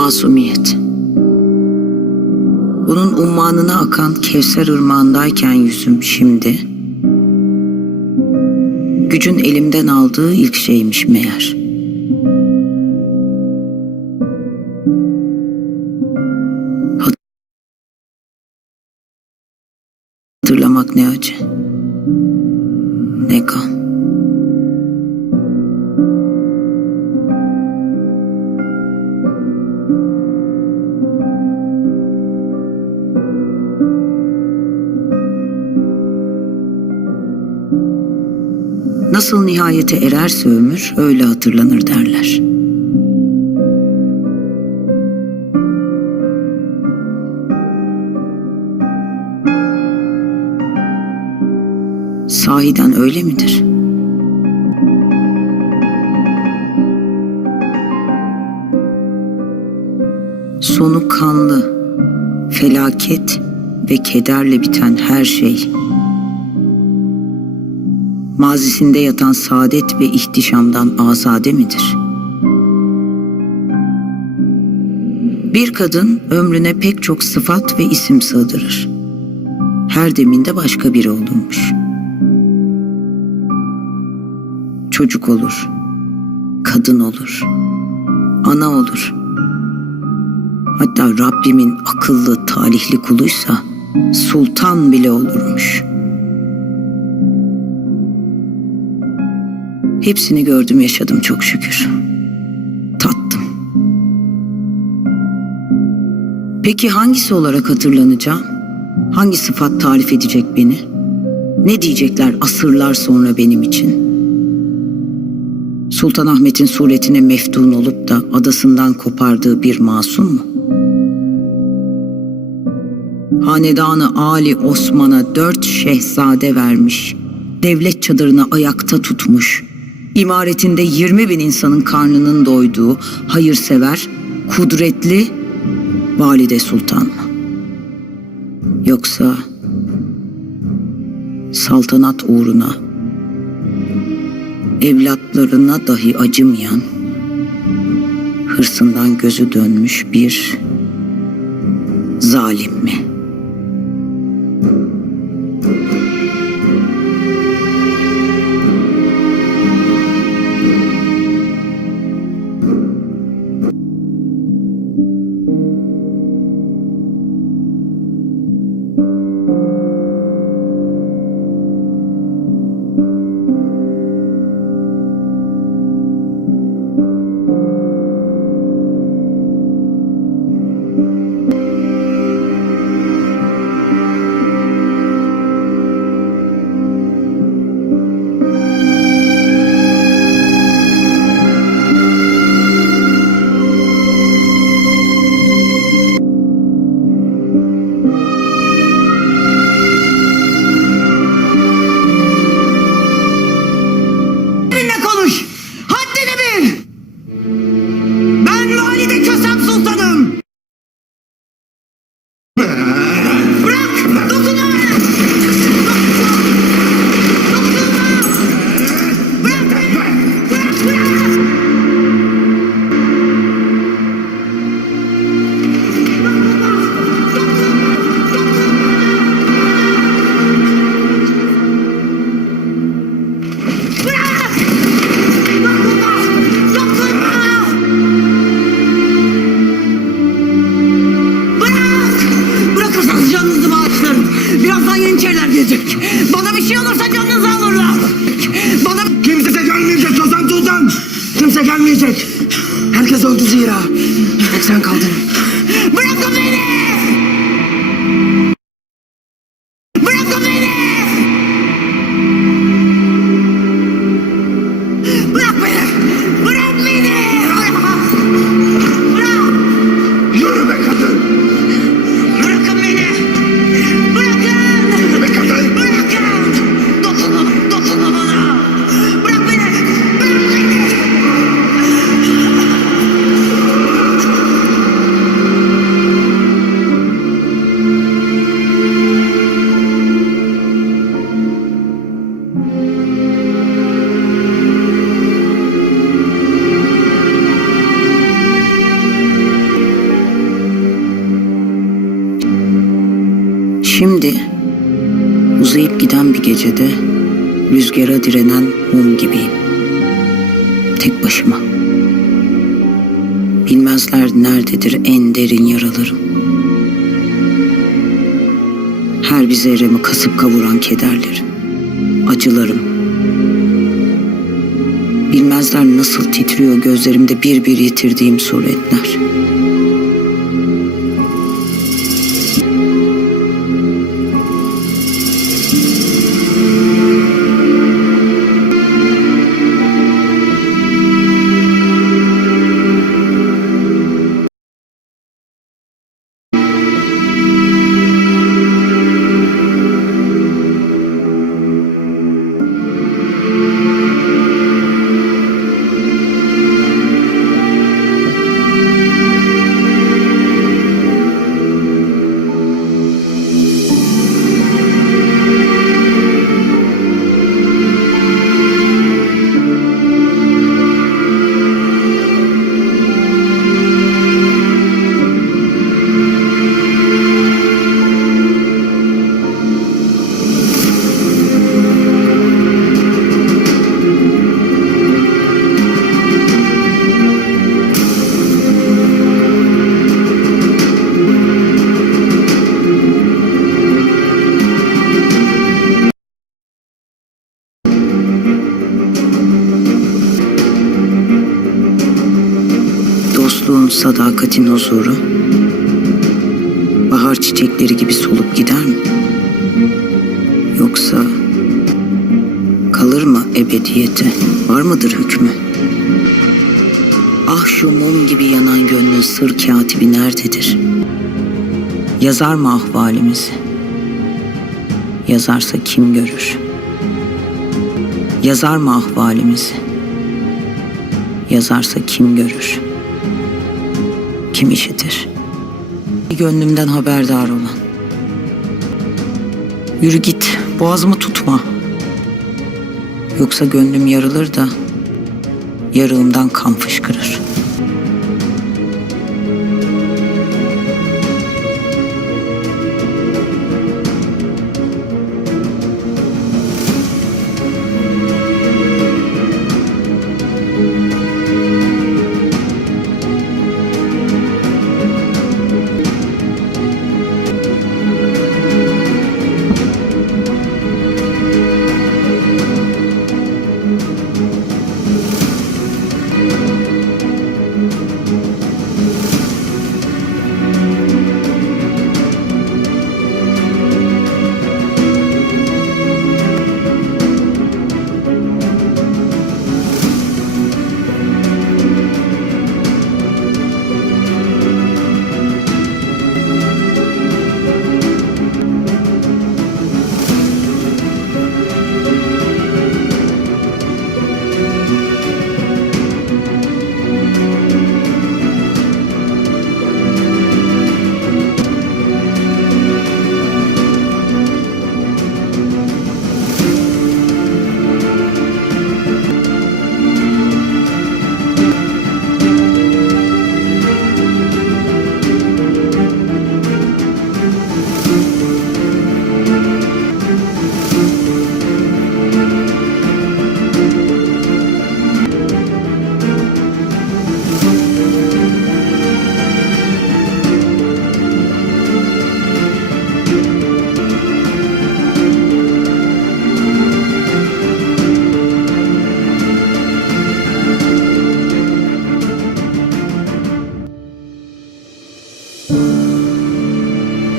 masumiyet. Bunun ummanına akan Kevser ırmağındayken yüzüm şimdi... ...gücün elimden aldığı ilk şeymiş meğer. Hatırlamak ne acı, ne gam. Nasıl nihayete ererse ömür öyle hatırlanır derler. Sahiden öyle midir? Sonu kanlı, felaket ve kederle biten her şey mazisinde yatan saadet ve ihtişamdan azade midir? Bir kadın ömrüne pek çok sıfat ve isim sığdırır. Her deminde başka biri olurmuş. Çocuk olur, kadın olur, ana olur. Hatta Rabbimin akıllı, talihli kuluysa sultan bile olurmuş.'' Hepsini gördüm yaşadım çok şükür. Tattım. Peki hangisi olarak hatırlanacağım? Hangi sıfat tarif edecek beni? Ne diyecekler asırlar sonra benim için? Sultanahmet'in suretine meftun olup da adasından kopardığı bir masum mu? Hanedanı Ali Osman'a dört şehzade vermiş, devlet çadırını ayakta tutmuş, imaretinde 20 bin insanın karnının doyduğu hayırsever, kudretli Valide Sultan mı? Yoksa saltanat uğruna evlatlarına dahi acımayan, hırsından gözü dönmüş bir zalim mi? Gecede rüzgara direnen mum gibiyim. Tek başıma. Bilmezler nerededir en derin yaralarım. Her bir zerremi kasıp kavuran kederlerim, acılarım. Bilmezler nasıl titriyor gözlerimde bir bir yitirdiğim suretler. Sadakatin huzuru bahar çiçekleri gibi solup gider mi? Yoksa kalır mı ebediyete? Var mıdır hükmü? Ah şu mum gibi yanan gönlün sır katibi nerededir? Yazar mı ahvalimizi? Yazarsa kim görür? Yazar mı ahvalimizi? Yazarsa kim görür? Kim işitir? Gönlümden haberdar olan. Yürü git, boğazımı tutma. Yoksa gönlüm yarılır da yarığımdan kan fışkırır.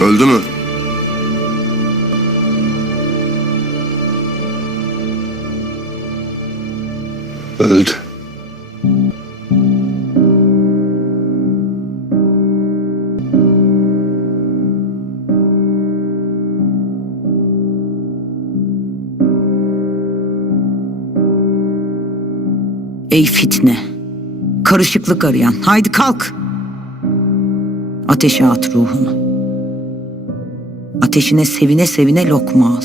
Öldü mü? Öldü. Ey fitne, karışıklık arayan, haydi kalk. Ateşe at ruhunu. Ateşine sevine sevine lokma al.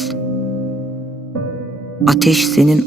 Ateş senin